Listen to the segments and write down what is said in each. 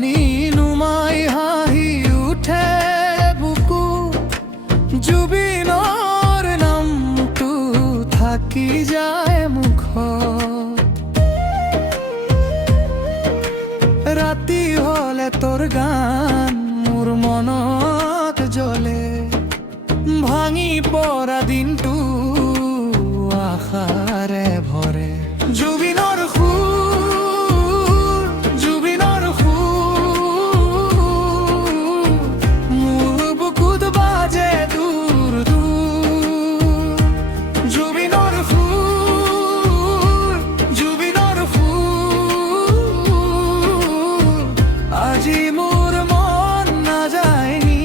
পানী নুমাই হাঁহি উঠে বুকু জুবিনৰ নামটো থাকি যায় মুখত ৰাতি হলে তোৰ গান মোৰ মনত জ্বলে ভাঙি পৰা দিনটো আশাৰে ভৰে জুবিনৰ সুৰ জুবিনৰ সুৰ মোৰ বুকুত বাজে দূৰ দূৰ জুবিনৰ সুৰ জুবিনৰ সুৰ আজি মোৰ মন নাযায়নি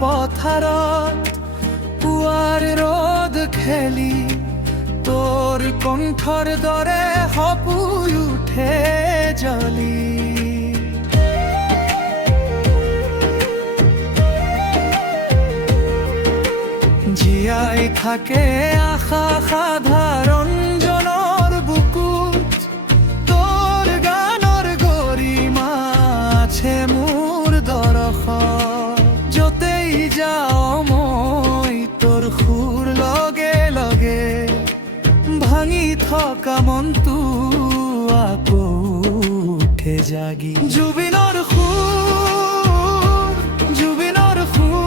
পথাৰত পুৱাৰ ৰ'দ খেলি তোৰ কণ্ঠৰ দৰে সপুই উঠে জ্বলি জীয়াই থাকে আশা সাধাৰণজনৰ বুকুত তোৰ গানৰ গৰিমা আছে মোৰ দৰখন যতেই যাও মই তোৰ সুৰ লগে লগে ভাঙি থকা মনটো আকৌ উঠে জাগি জুবিনৰ সুৰ জুবিনৰ সুৰ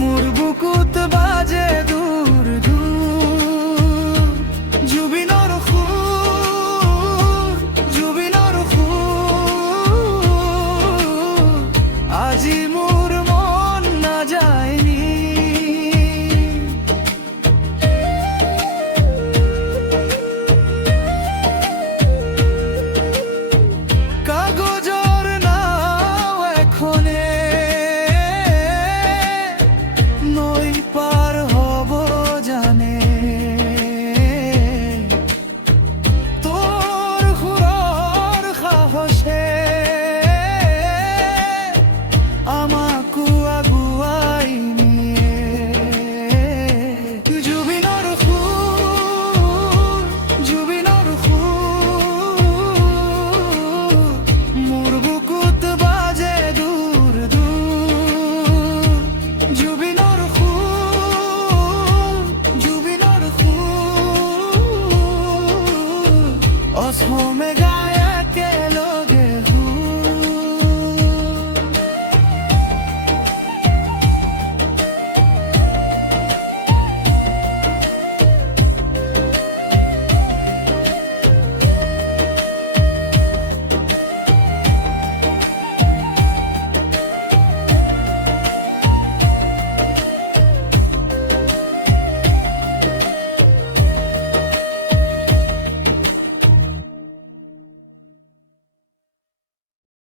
মোৰ বুকুত বাজে দূৰ দূৰ জুবিনৰ সুৰ জুবিনৰ সুৰ আজি মোৰ মন নাযায়নি কাগজৰ নাও এখনে নৈ পাৰ হ'ব জানে তোৰ সুৰৰ সাহসে আমাকো আগুৱাই নিয়ে জুবিনৰ সুৰ জুবিনৰ সুৰ মোৰ বুকুত বাজে দূৰ দূৰ জুবিনৰ সুৰ জুবিনৰ সুৰ অসমে